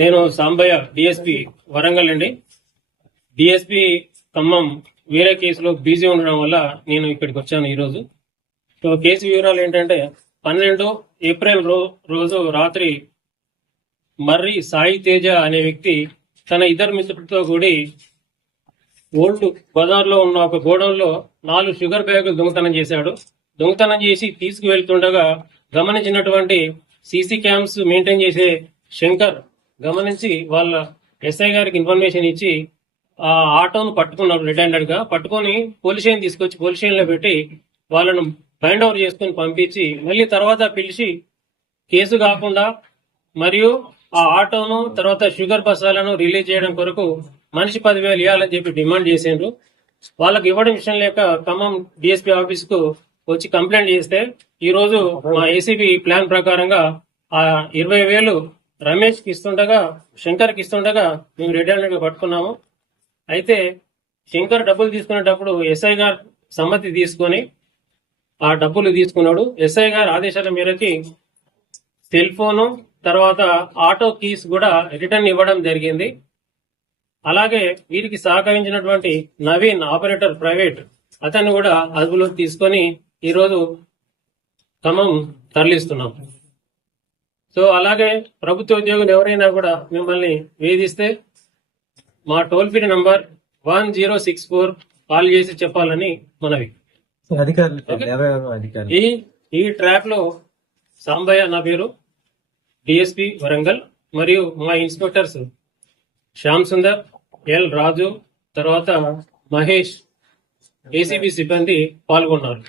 నేను సాంబయ్య డిఎస్పి వరంగల్ అండి. డిఎస్పి ఖమ్మం వేరే కేసులో బిజీ ఉండడం వల్ల నేను ఇక్కడికి వచ్చాను ఈరోజు. సో కేసు వివరాలు ఏంటంటే పన్నెండు ఏప్రిల్ రో రోజు రాత్రి మర్రి సాయి తేజ అనే వ్యక్తి తన ఇద్దరు మిత్రులతో కూడి ఓల్డ్ బజార్లో ఉన్న ఒక గోడౌన్లో నాలుగు షుగర్ బ్యాగులు దొంగతనం చేశాడు. దొంగతనం చేసి తీసుకువెళ్తుండగా గమనించినటువంటి సీసీ క్యామ్స్ మెయింటైన్ చేసే శంకర్ గమనించి వాళ్ళ ఎస్ఐ గారికి ఇన్ఫర్మేషన్ ఇచ్చి ఆ ఆటోను పట్టుకున్నాడు రెడ్ హ్యాండెడ్గా. పట్టుకొని పోలీస్ స్టేషన్ తీసుకొచ్చి పోలీస్ స్టేషన్లో పెట్టి వాళ్ళను బైండ్ ఓవర్ చేసుకుని పంపించి మళ్ళీ తర్వాత పిలిచి కేసు కాకుండా మరియు ఆ ఆటోను తర్వాత షుగర్ బస్సాలను రిలీజ్ చేయడం కొరకు మనిషి పదివేలు ఇవ్వాలని చెప్పి డిమాండ్ చేసిండ్రు. వాళ్ళకి ఇవ్వడం విషయం లేక ఖమ్మం డిఎస్పీ ఆఫీస్కు వచ్చి కంప్లైంట్ చేస్తే ఈ రోజు మా ఏసీబీ ప్లాన్ ప్రకారంగా ఆ ఇరవై వేలు రమేష్కి ఇస్తుండగా శంకర్కి ఇస్తుండగా మేము రెడ్ హ్యాండెడ్గా పట్టుకున్నాము. అయితే శంకర్ డబ్బులు తీసుకునేటప్పుడు ఎస్ఐ గారు సమ్మతి తీసుకొని ఆ డబ్బులు తీసుకున్నాడు. ఎస్ఐ గారు ఆదేశాల మేరకి సెల్ ఫోను తర్వాత ఆటో కీస్ కూడా రిటర్న్ ఇవ్వడం జరిగింది. అలాగే వీరికి సహకరించినటువంటి నవీన్ ఆపరేటర్ ప్రైవేట్ అతన్ని కూడా అదుపులోకి తీసుకొని ఈరోజు ఖమ్మం తరలిస్తున్నాం. సో అలాగే ప్రభుత్వ ఉద్యోగులు ఎవరైనా కూడా మిమ్మల్ని వేధిస్తే మా toll free number one zero six four call చేసి చెప్పాలని మనవి. ఈ ఈ ట్రాక్లో సాంబయ్య నా పేరు డిఎస్పి వరంగల్ మరియు మా ఇన్స్పెక్టర్స్ శ్యామ్ సుందర్ ఎల్ రాజు తర్వాత మహేష్ ఏసీబీ సిబ్బంది పాల్గొన్నారు.